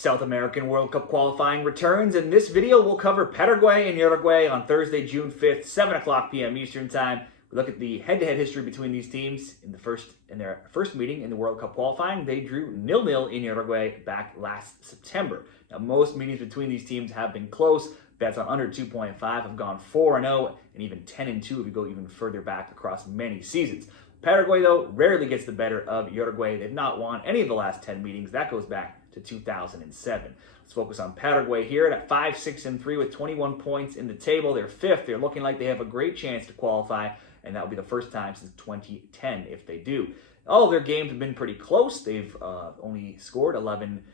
South American World Cup qualifying returns. In this video, we'll cover Paraguay and Uruguay on Thursday, June 5th, 7 o'clock p.m. Eastern Time. We look at the head-to-head history between these teams in their first meeting in the World Cup qualifying. They drew 0-0 in Uruguay back last September. Now, most meetings between these teams have been close. Bets on under 2.5 have gone 4-0 and even 10-2 if you go even further back across many seasons. Paraguay, though, rarely gets the better of Uruguay. They've not won any of the last 10 meetings. That goes back to 2007. Let's focus on Paraguay here at 5-6-3 with 21 points in the table. They're fifth. They're looking like they have a great chance to qualify, and that will be the first time since 2010 if they do. All of their games have been pretty close. They've only scored 11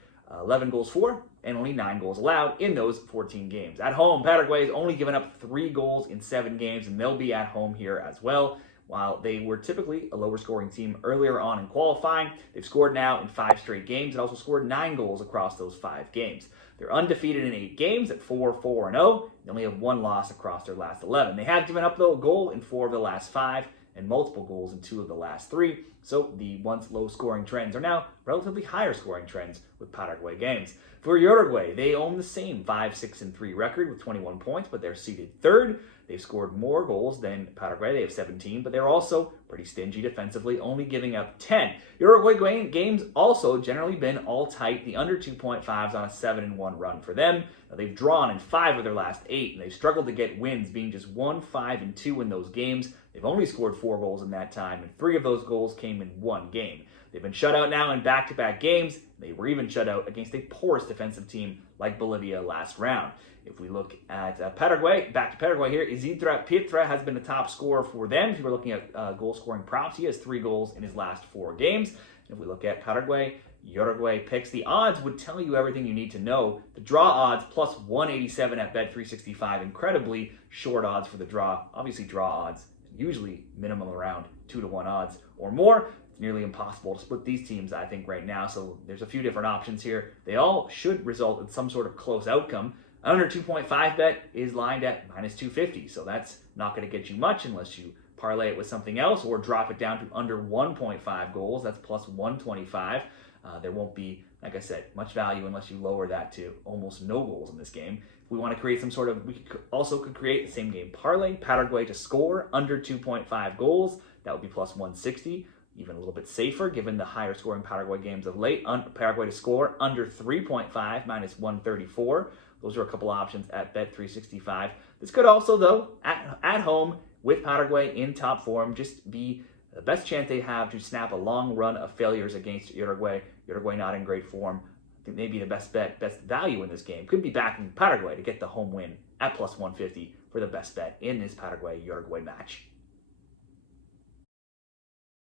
goals for and only 9 goals allowed in those 14 games. At home, Paraguay has only given up 3 goals in 7 games, and they'll be at home here as well. While they were typically a lower scoring team earlier on in qualifying, they've scored now in 5 straight games and also scored 9 goals across those 5 games. They're undefeated in 8 games at 4-4-0. They only have 1 loss across their last 11. They have given up, though, a goal in 4 of the last 5 and multiple goals in 2 of the last 3. So the once low-scoring trends are now relatively higher-scoring trends with Paraguay games. For Uruguay, they own the same 5-6-3 record with 21 points, but they're seeded third. They've scored more goals than Paraguay. They have 17, but they're also pretty stingy defensively, only giving up 10. Uruguay games also generally been all tight. The under 2.5s on a 7-1 run for them. Now, they've drawn in 5 of their last 8, and they've struggled to get wins, being just 1-5-2 in those games. They've only scored 4 goals in that time, and 3 of those goals came in 1 game. They've been shut out now in back-to-back games. They were even shut out against a porous defensive team like Bolivia last round. If we look at Paraguay, back to Paraguay here, Isidro Pietra has been the top scorer for them. If you were looking at goal-scoring props, he has 3 goals in his last 4 games. And if we look at Paraguay, Uruguay picks, the odds would tell you everything you need to know. The draw odds, plus 187 at Bet365. Incredibly short odds for the draw. Obviously, draw odds, usually minimum around 2-1 odds or more. It's nearly impossible to split these teams, I think, right now. So there's a few different options here. They all should result in some sort of close outcome. Under 2.5 bet is lined at -250, so that's not going to get you much unless you parlay it with something else or drop it down to under 1.5 goals. That's plus 125. There won't be, like I said, much value unless you lower that to almost no goals in this game. If we want to create some sort of, we could create the same game parlay, Paraguay to score under 2.5 goals. That would be plus 160. Even a little bit safer given the higher scoring Paraguay games of late. Paraguay to score under 3.5 minus 134. Those are a couple options at Bet365. This could also, though, at home with Paraguay in top form, just be the best chance they have to snap a long run of failures against Uruguay. Uruguay not in great form. I think maybe the best bet, best value in this game could be backing Paraguay to get the home win at plus 150 for the best bet in this Paraguay-Uruguay match.